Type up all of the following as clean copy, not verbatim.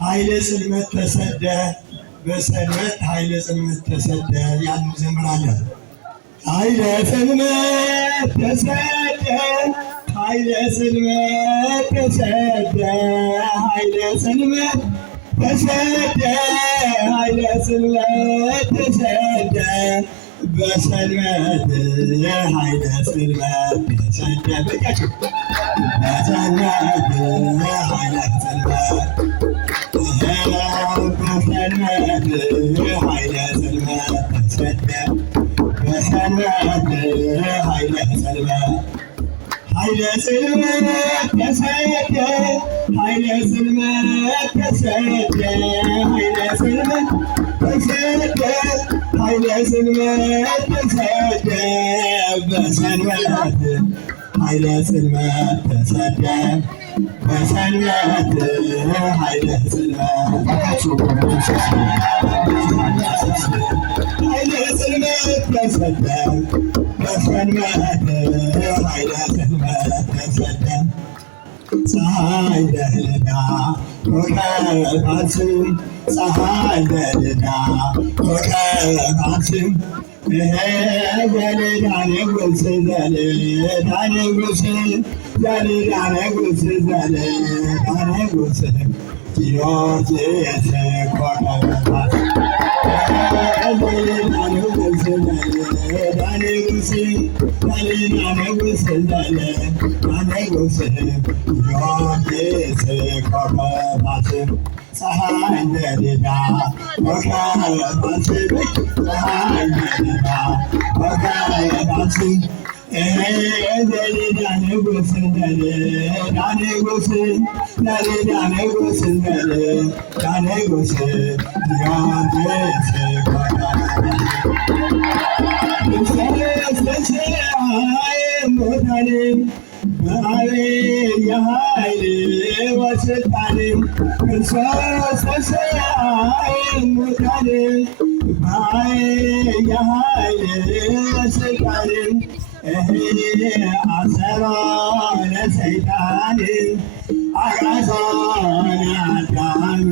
ኃይለ ጽልመት ተሰደ በሰንበት ኃይለ ጽልመት ተሰደ ያን ዘምራለን። ኃይለ ጽልመት ተሰደ ኃይለ ጽልመት ተሰደ ኃይለ ጽልመት ተሰደ ኃይለ ጽልመት ተሰደ በሰንበት ኃይለ ጽልመት ተሰደ በቃችሁ በሰንበት ኃይለ ጽልመት በሰንበት ኃይለ ጽልመት ተሰደ በሰንበት ኃይለ ጽልመት ኃይለ ጽልመት ተሰደ ኃይለ ጽልመት ተሰደ ኃይለ ጽልመት ተሰደ ኃይለ ጽልመት ተሰደ በሰንበት ኃይለ ጽልመት ተሰደ በሰንበት ኃይለ ጽልመት ኃይለ ጽልመት ተሰደ በሰንበት ኃይለ ጽልመት ተሰደ ፀሐይ ለልዳ ኮከባችን ፀሐይ ለልዳ ኮከባችን ዘልዳ ንጉሥ ዘልዳ ንጉሥ ዘልዳ ንጉሥ ዘልዳ ንጉሥ ጊዮርጊስ ኮከባችን ዘልዳ ንጉሥ ዘልዳ ንጉሥ ዘልዳ ንጉሥ ዘልዳ ንጉሥ ጊዮርጊስ ኮከባችን ፀሐይ ለልዳ ኮከባችን ፀሐይ ለልዳ ኮከባችን ዘልዳ ንጉሥ ዘልዳ ንጉሥ ዘልዳ ንጉሥ ዘልዳ ንጉሥ ጊዮርጊስ ኮከባችን በአብይ ኃይል ወሥልጣን ክርስቶስ ተንሥአ እሙታን በአብይ ኃይል ወሥልጣን አሰሮ ለሰይጣን አግዓዞ ለአዳም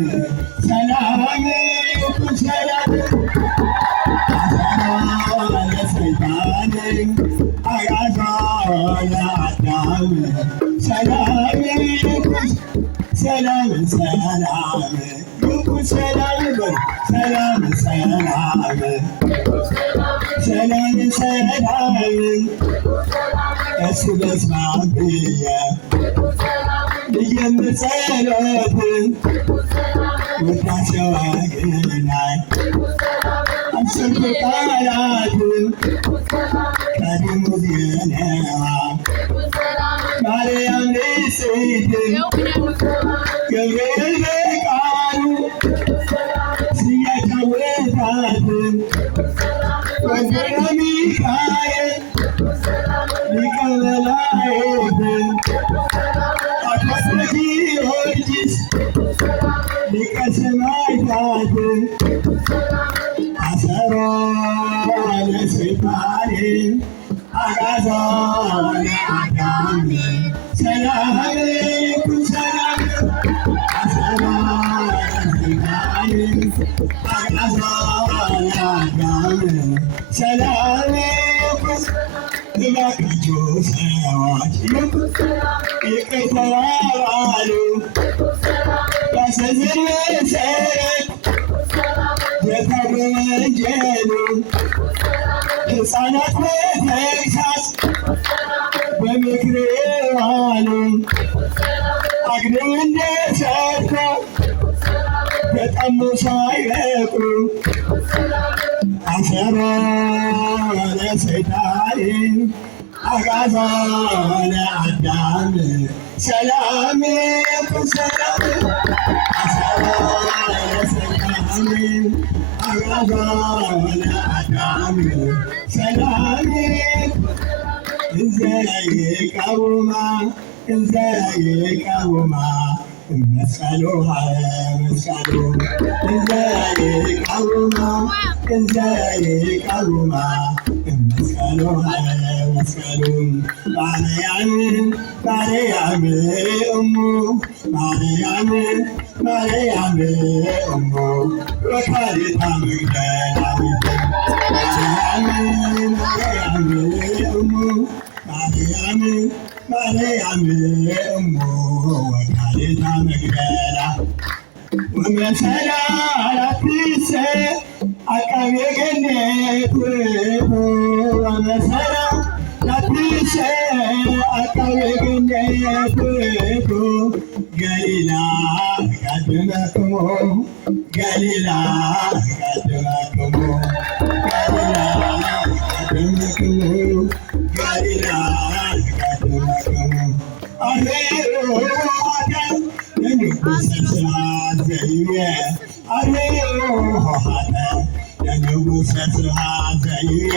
ሰላም ይኩን ሰላም አሰሮ ለሰይጣን አግዓዞ ለአዳም ሰላም ይኩን ሰላም ሰላም ይኩን ሰላም ሰላም ሰላም ሰላም ሰላም እርስ በርስ ብዬ ልጀምር ጸሎት ውዳሴ ወግናይ አስርቱ ቃላት ቀድሞ ዜናዋ ማርያም ንጽሕት ገብርኤል በቃሉ ሲያጫውታት ወልደ ሚካኤል ሊቀ መላእክት አትወስነ ጊዮርጊስ ሊቀ ሰማዕታት አሰሮ ለሰይጣን አግዓዞ ለአዳም ሰላም ይኩን ሰላም አሰሮ ለሰይጣን አግዓዞ ለአዳም ሰላም ይኩን እባካችሁ ሰዎች ይቅር ተባባሉ በስዕል መሠረት የተወነጀሉ ሕፃናት በተግሣጽ በምክር ዋሉ አግድም እንደሰርቶ በጠሙ ሳይበቅሉ አሰሮ ለሰይጣን አግዓዞ ለአዳም ሰላም ይኩን ሰላም አሰሮ ለሰይጣን አግዓዞ ለአዳም ሰላም እንዘ ይቃወማ እንዘ ይቃወማ መስቀሉ መስቀሉ እንዘ ይቃወማ እንዘ ይቃወማ መስቀሉ መስቀሉ ማርያም ማርያም እሙ ማርያም ማርያም እሙ ወላዲተ መግደላዊት ማርያም ማርያም እሙ ማርያም ማርያም እሙ ወላዲተ መግደላ ወመሰላ ላቲሰ አቃቤ ገነት ወመሰላ ላቲሰ አቃቤ ገነት ገሊላ ቀድመክሙ ገሊላ ቀድመክሙ ገሊላ ቀድመክሙ ገሊላ ቀድመክሙ አሬሮ አዳም ለንጉሠ ስብሐት ዘይቤ አሬሮ አዳም ለንጉሠ ስብሐት ዘይቤ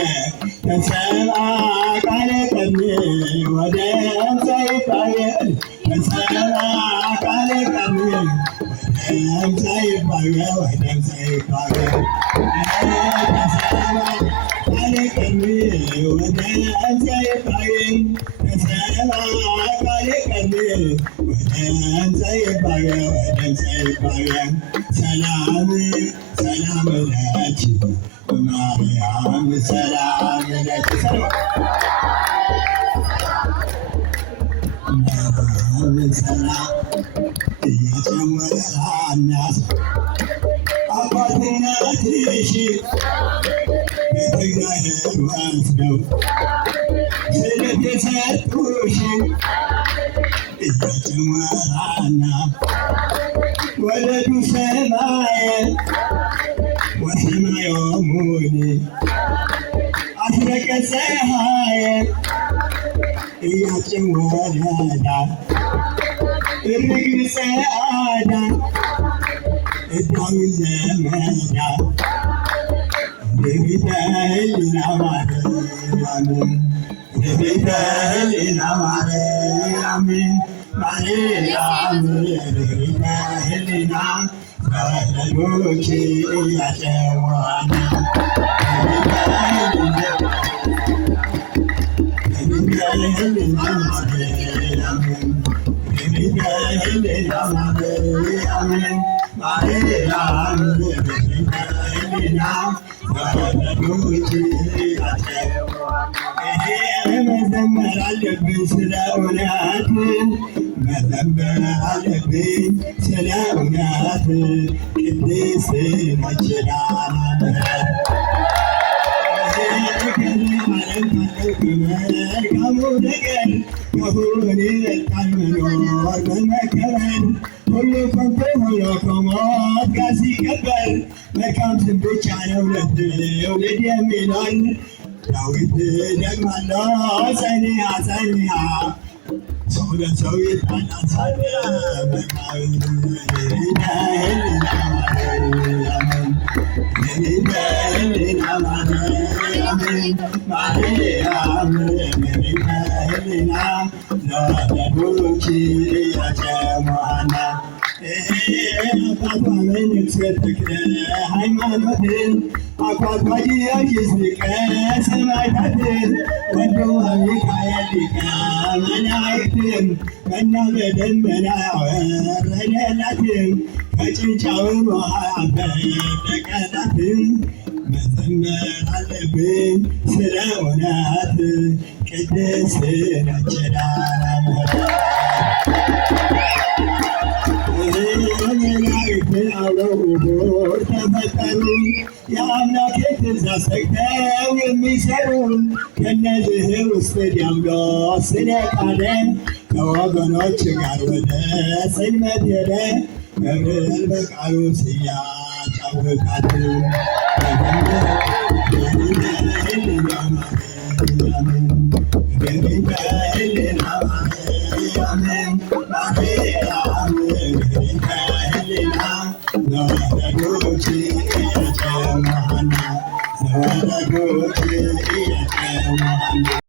ተሰብአ ቃለ ቀድሜ ወደ እምሰይባቤል ተሰብአ ቃለ ቀድሜ ወደ እምሰይባቤል ወደ እምሰይባቤል ተሰብአ ቃለ ቀድሜ ወደ እምሰይባቤል ተሰብአ ቃለ ቀድሜ ወደ እምሰይባቤል ወደ እምሰይባቤል ሰላም ሰላም ለኪ ማርያም ሰላም ለኪ ሰላም እየጨመረ አናት አባትናትሽ በእግዚአብሔር ወስደው ስለተሰጡሽ እየጨመረ አናት ወለዱ ሰማየ ወሰማዮሙኒ አስረቀ ፀሐየ እያጨወረዳ እርግብ ጸዓዳ እዳዊ ዘመዳ በቤተ ህሊና ማርያም በቤተ ህሊና ማርያም ማርያም በቤተ ህሊና ፈለጎች እያጨዋና በቤተ ህሊና ማርያም በቤተ ህሊና ማርያም ማርያም በቤተ ህሊና ፈለጎች እያጨዋና መዘመር አለብኝ ስለ እውነት መዘመር አለብኝ ስለ እውነት ቅድስት ነች ኪዳነ ምሕረት መልካሙ ነገር ከሁሉ ይበልጣል መኖር በመከበር ሁሉ ከንቱ ሆኖ ከሞት ጋር ሲቀበር መልካም ስም ብቻ ነው ለትውልድ የሚኖር ዳዊት ደግማለሁ ጸኒያ ጸኒያ ሰው ለሰው ይጣላል ሳለ በቃሉ በቤተ ህሊና ማርያም ማርያም በቤተ ህሊና ለወለዶች ያጨዋና አባቷ መንግሥተ ተክለ ሃይማኖትን አቋቋጂ አኪስሊቀ ሰማዕታትን ወንድሟ ሚካኤል ሊቀ መላእክትን መና በደመና ወረደላትን ከጭንጫውን ውሃ አፈለቀላትን መዘመር አለብን ስለ እውነት ቅድስት ነች ኪዳነ ምሕረት መላእክት አብረው እሑድ ተፈጠሩ የአምላክ ትእዛዝ ሰግተው የሚሰሩ ከእነዚህ ውስጥ ዲያብሎስ ስለካደ ከወገኖች ጋር ወደ ጽልመት ሄደ ገብርኤል በቃሉ ሲያጫውታት በቤተ ህሊና ማርያም ማርያም